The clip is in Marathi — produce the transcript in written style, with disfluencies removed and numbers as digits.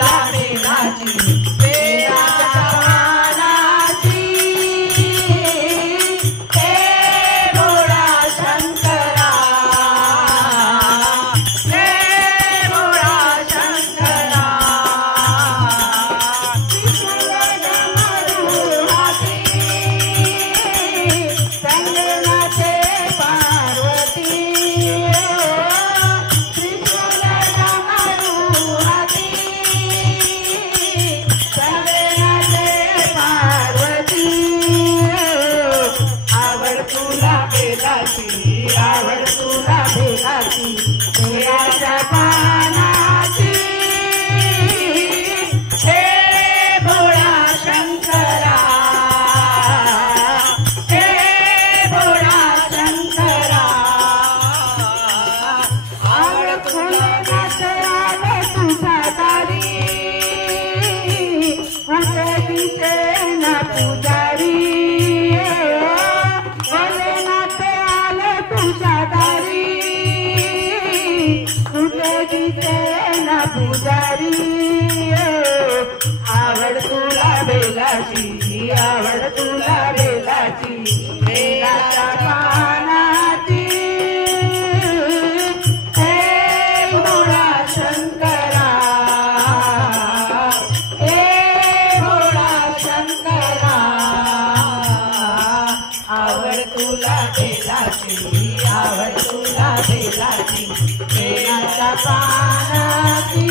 तुला बेलाची बेलाच्या पानाची हे भोळा शंकरा हे भोळा शंकरा संगनाचे पार्वती त्रिशूल डमरू हाती संगनाचे पार्वती आवड तुला बेलाची आवड तुला बेलाची बेलाच्या पानाची हे भोळा शंकरा हे भोळा शंकरा आवड तुला नाचयाने तुझा दारी उठे दिसे ना पुजारी भले नाचे आले तुझ्या दारी उठे दिसे ना पुजारी आवड तुला बेलाची आवड तुला बेलाची बेलाच्या पानाची हे भोळा शंकरा हे भोळा शंकरा आवड तुला बेलाची आवड तुला बेलाची बेलाच्या पानाची